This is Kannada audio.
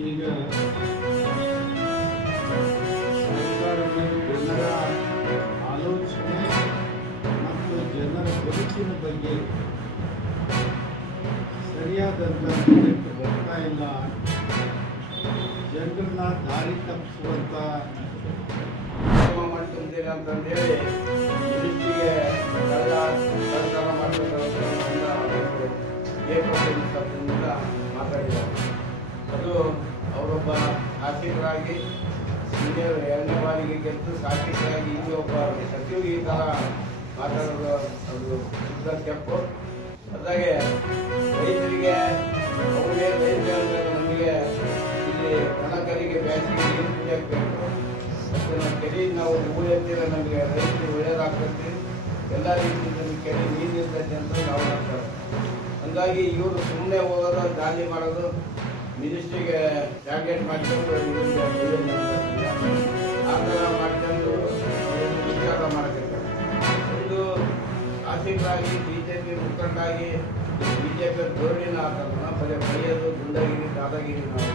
ಈಗ ಸರ್ಕಾರವು ಜನರ ಆಲೋಚನೆ ಮತ್ತು ಜನರ ಬದುಕಿನ ಬಗ್ಗೆ ಸರಿಯಾದಂಥ ನಿರ್ಣಯಕ್ಕೆ ಬರ್ತಾ ಇಲ್ಲ. ಜನರನ್ನ ದಾರಿ ತಪ್ಪಿಸುವಂಥ ಮಾಡ್ಕೊಂತೀರಿ ಅಂತಂದೇಳಿ ಮಿನಿಸ್ಟ್ರಿಗೆ ಸರ್ಕಾರ ಮಾಡಬೇಕಾದ ಮಾತಾಡಿದ್ದಾರೆ. ಅದು ಅವರೊಬ್ಬ ಶಾಸಕರಾಗಿ ಸೀನಿಯರ್ 2ನೇ ಬಾರಿಗೆ ಗೆದ್ದು ಶಾಸಕರಾಗಿ ಇಲ್ಲಿ ಒಬ್ಬ ಸಚಿವರು ಈ ಥರ ಮಾತಾಡೋದು ಅದು ಶುದ್ಧ ತಪ್ಪು. ಅದಾಗೆ ರೈತರಿಗೆ ಅವರೇ ರೈತ ನಮಗೆ ಇಲ್ಲಿ ಒಣಕರಿಗೆ ಬ್ಯಾಸಿಗೆ ನೀರು ಕುಡಿಯಬೇಕು. ಮತ್ತು ನಮ್ಮ ಕೆರೆ ನಾವು ಹೂ ಎತ್ತಿದ್ರೆ ನಮಗೆ ರೈತರಿಗೆ ಒಳ್ಳೆಯದಾಗ್ತೈತಿ, ಎಲ್ಲ ರೀತಿಯಿಂದ ನಮಗೆ ಕೆರೆ ನೀರು ಇರ್ತೈತೆ ಅಂತ ನಾವು ಮಾಡ್ತಾರೆ. ಹಂಗಾಗಿ ಇವರು ಸುಮ್ಮನೆ ಹೋಗೋದು, ದಾಳಿ ಮಾಡೋದು, ಮಿನಿಸ್ಟ್ರಿಗೆ ಟಾರ್ಗೆಟ್ ಮಾಡ್ಕೊಂಡು ಆ ಥರ ಮಾಡ್ಕೊಂಡು ವಿಚಾರ ಮಾಡಬೇಕಾಗ್ತದೆ. ಒಂದು ಶಾಸಕರಾಗಿ BJP ಮುಖಂಡಾಗಿ BJP ಧೋರಣೆನ ಹಾಕೋದನ್ನ ಬರೀ ಬೈಯೋದು, ಗುಂಡಾಗಿರಿ, ದಾದಾಗಿರಿ ನಾವು